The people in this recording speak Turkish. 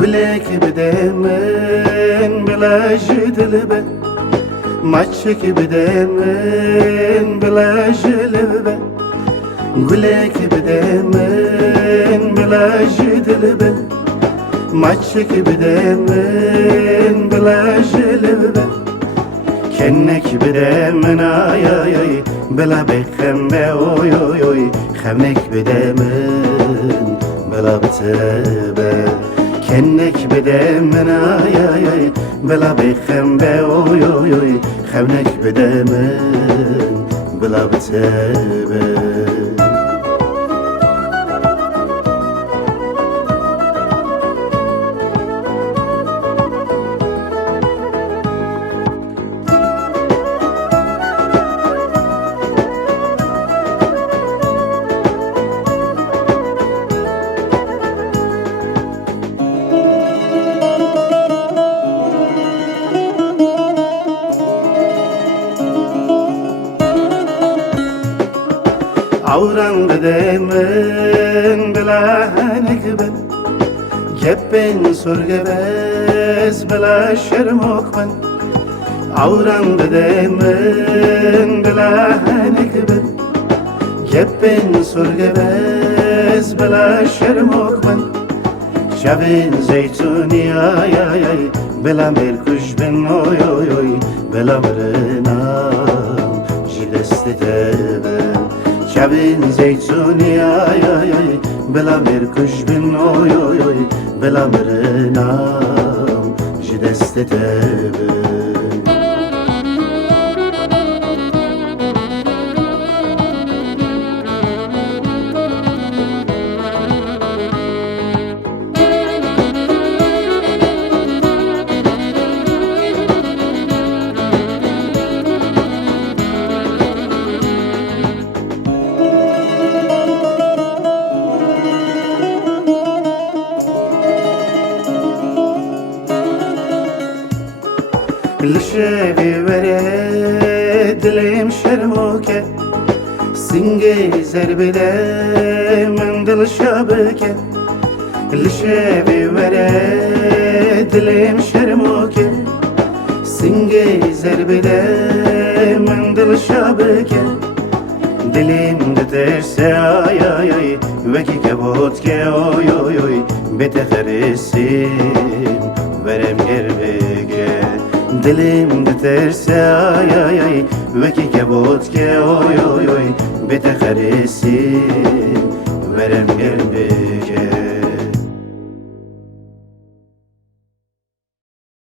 Gülek bidemen belajı dilbe Maçık bidemen belajı dilbe Gülek bidemen belajı dilbe Maçık bidemen belajı dilbe Kennek bidemen ay ay ay Bela bekhem be oy oy oy Khemnek bidemen bela bitebe Kennek bidemen ay ay ay Bela bekhem be oy oy oy Khemnek bidemen bela bitebe Avran bidemen bilahanek ben Geppen sorgebez bila şermok ben Avran bidemen bilahanek ben Geppen sorgebez bila şermok ben Şavin zeytuni ay ay ay Bila melkuş ben oy oy oy Bila mrenam jideste ben Şavin zeytuni ay ay ay Bela merkuş bin oy oy oy Bela mrenam jideste tebe Lişevi vere dilim şermuke Singe zerbide min dil şabike Lişevi vere dilim şermuke Singe zerbide min dil şabike Dilim diterse ay ay ay Veki kebotke oy oy oy Betekherisim verem gerbege Dilim diterse ay ay ay Veki kebotke oy oy oy Betekherisim verem gerbege